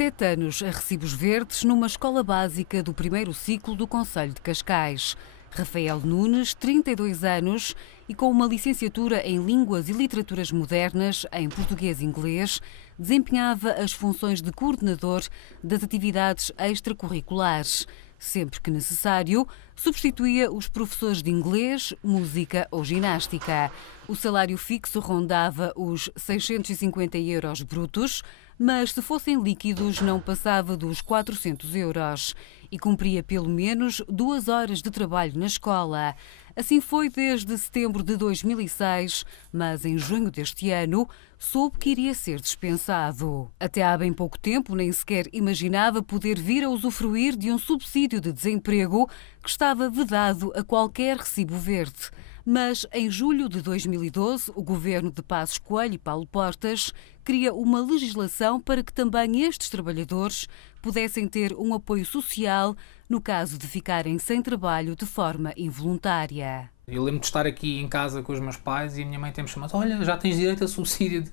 7 anos a recibos verdes numa escola básica do primeiro ciclo do concelho de Cascais. Rafael Nunes, 32 anos e com uma licenciatura em Línguas e Literaturas Modernas em Português e Inglês, desempenhava as funções de coordenador das atividades extracurriculares. Sempre que necessário, substituía os professores de inglês, música ou ginástica. O salário fixo rondava os 650 euros brutos, mas se fossem líquidos não passava dos 400 euros e cumpria pelo menos 2 horas de trabalho na escola. Assim foi desde setembro de 2006, mas em junho deste ano soube que iria ser dispensado. Até há bem pouco tempo nem sequer imaginava poder vir a usufruir de um subsídio de desemprego que estava vedado a qualquer recibo verde. Mas em julho de 2012, o governo de Passos Coelho e Paulo Portas cria uma legislação para que também estes trabalhadores pudessem ter um apoio social no caso de ficarem sem trabalho de forma involuntária. Eu lembro de estar aqui em casa com os meus pais e a minha mãe tem-me chamado: olha, já tens direito a subsídio de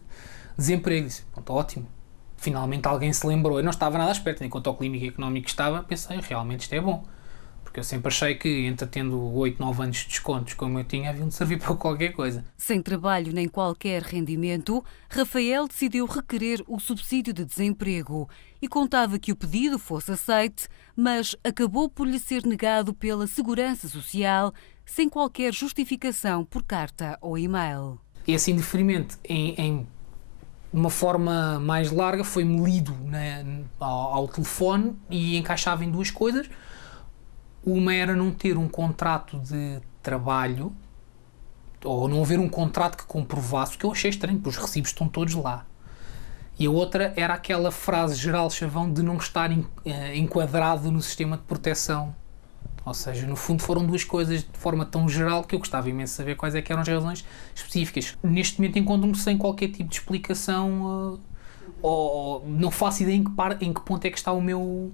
desemprego. Disse: pronto, ótimo, finalmente alguém se lembrou. Eu não estava nada esperto, enquanto ao clínico económico estava, pensei, realmente isto é bom. Porque eu sempre achei que, entre tendo 8, 9 anos de descontos como eu tinha, haviam de servir para qualquer coisa. Sem trabalho nem qualquer rendimento, Rafael decidiu requerer o subsídio de desemprego e contava que o pedido fosse aceite, mas acabou por lhe ser negado pela Segurança Social, sem qualquer justificação por carta ou e-mail. Esse indeferimento, de uma forma mais larga, foi-me lido ao telefone e encaixava em 2 coisas. Uma era não ter um contrato de trabalho, ou não haver um contrato que comprovasse, o que eu achei estranho, porque os recibos estão todos lá. E a outra era aquela frase geral chavão de não estar enquadrado no sistema de proteção. Ou seja, no fundo foram 2 coisas de forma tão geral que eu gostava imenso de saber quais é que eram as razões específicas. Neste momento encontro-me sem qualquer tipo de explicação, ou não faço ideia em que ponto é que está o meu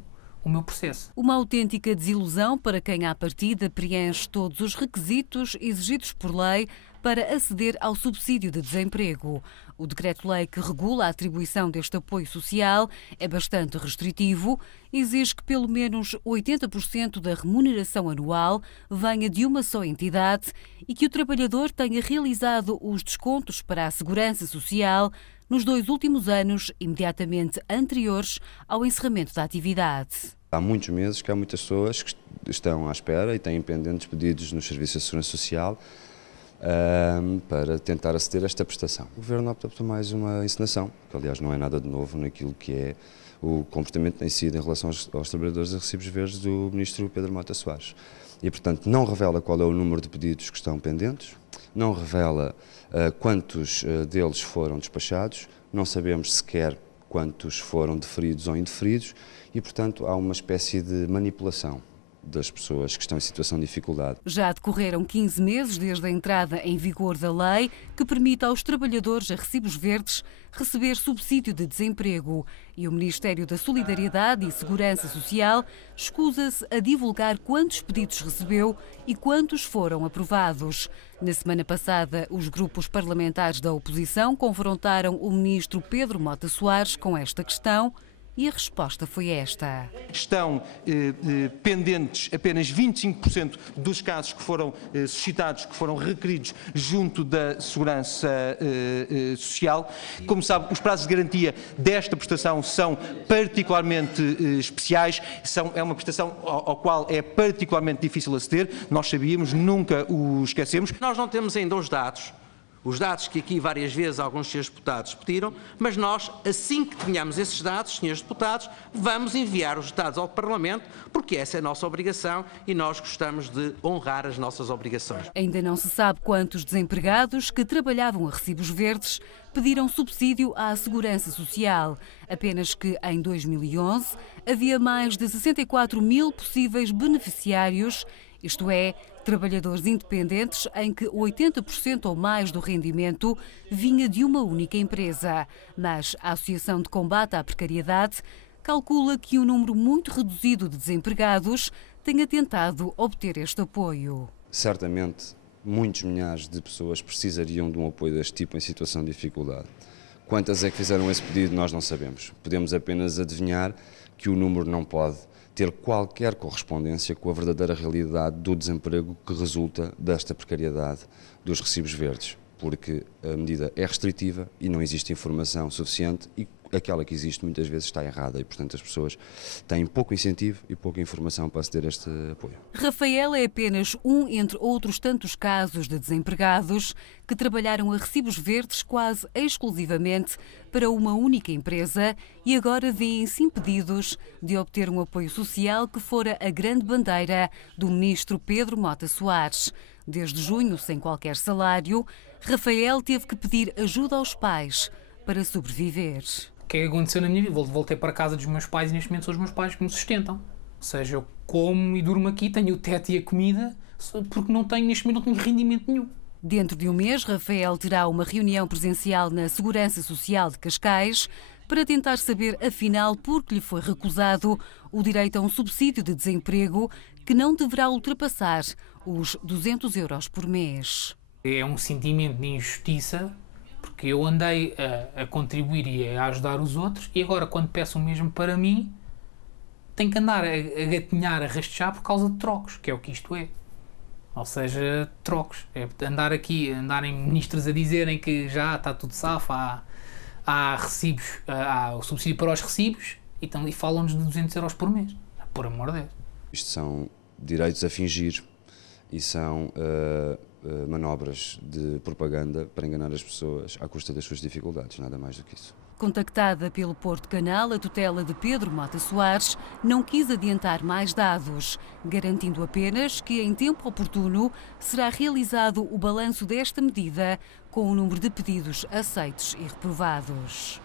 processo. Uma autêntica desilusão para quem à partida preenche todos os requisitos exigidos por lei para aceder ao subsídio de desemprego. O decreto-lei que regula a atribuição deste apoio social é bastante restritivo, exige que pelo menos 80% da remuneração anual venha de uma só entidade e que o trabalhador tenha realizado os descontos para a Segurança Social nos 2 últimos anos imediatamente anteriores ao encerramento da atividade. Há muitos meses que há muitas pessoas que estão à espera e têm pendentes pedidos nos Serviços de Segurança Social para tentar aceder a esta prestação. O Governo opta por mais uma encenação, que aliás não é nada de novo naquilo que é o comportamento que tem sido em relação aos trabalhadores de recibos verdes do Ministro Pedro Mota Soares. E, portanto, não revela qual é o número de pedidos que estão pendentes, não revela quantos deles foram despachados, não sabemos sequer quantos foram deferidos ou indeferidos e, portanto, há uma espécie de manipulação das pessoas que estão em situação de dificuldade. Já decorreram 15 meses desde a entrada em vigor da lei que permite aos trabalhadores a recibos verdes receber subsídio de desemprego e o Ministério da Solidariedade e Segurança Social escusa-se a divulgar quantos pedidos recebeu e quantos foram aprovados. Na semana passada, os grupos parlamentares da oposição confrontaram o ministro Pedro Mota Soares com esta questão. E a resposta foi esta. Estão pendentes apenas 25% dos casos que foram suscitados, que foram requeridos junto da Segurança Social. Como sabe, os prazos de garantia desta prestação são particularmente especiais, é uma prestação ao qual é particularmente difícil aceder. Nós sabíamos, nunca o esquecemos. Nós não temos ainda os dados que aqui várias vezes alguns senhores deputados pediram, mas nós, assim que tenhamos esses dados, senhores deputados, vamos enviar os dados ao Parlamento, porque essa é a nossa obrigação e nós gostamos de honrar as nossas obrigações. Ainda não se sabe quantos desempregados que trabalhavam a recibos verdes pediram subsídio à Segurança Social. Apenas que em 2011 havia mais de 64 mil possíveis beneficiários, isto é, trabalhadores independentes em que 80% ou mais do rendimento vinha de uma única empresa. Mas a Associação de Combate à Precariedade calcula que um número muito reduzido de desempregados tenha tentado obter este apoio. Certamente, muitos milhares de pessoas precisariam de um apoio deste tipo em situação de dificuldade. Quantas é que fizeram esse pedido, nós não sabemos. Podemos apenas adivinhar que o número não pode ter qualquer correspondência com a verdadeira realidade do desemprego que resulta desta precariedade dos recibos verdes, porque a medida é restritiva e não existe informação suficiente e aquela que existe muitas vezes está errada e, portanto, as pessoas têm pouco incentivo e pouca informação para aceder a este apoio. Rafael é apenas um entre outros tantos casos de desempregados que trabalharam a recibos verdes quase exclusivamente para uma única empresa e agora vêem-se impedidos de obter um apoio social que fora a grande bandeira do ministro Pedro Mota Soares. Desde junho, sem qualquer salário, Rafael teve que pedir ajuda aos pais para sobreviver. O que é que aconteceu na minha vida? Voltei para a casa dos meus pais e neste momento são os meus pais que me sustentam. Ou seja, eu como e durmo aqui, tenho o teto e a comida, porque neste momento não tenho rendimento nenhum. Dentro de um mês, Rafael terá uma reunião presencial na Segurança Social de Cascais para tentar saber, afinal, por que lhe foi recusado o direito a um subsídio de desemprego que não deverá ultrapassar os 200 euros por mês. É um sentimento de injustiça, porque eu andei a contribuir e a ajudar os outros e agora, quando peço o mesmo para mim, tenho que andar a gatinhar, a rastejar por causa de trocos, que é o que isto é. Ou seja, trocos. É andarem ministros a dizerem que já está tudo safo, há recibos, há o subsídio para os recibos e falam-nos de 200 euros por mês. Por amor de Deus. Isto são direitos a fingir e são manobras de propaganda para enganar as pessoas à custa das suas dificuldades, nada mais do que isso. Contactada pelo Porto Canal, a tutela de Pedro Mota Soares não quis adiantar mais dados, garantindo apenas que, em tempo oportuno, será realizado o balanço desta medida com o número de pedidos aceitos e reprovados.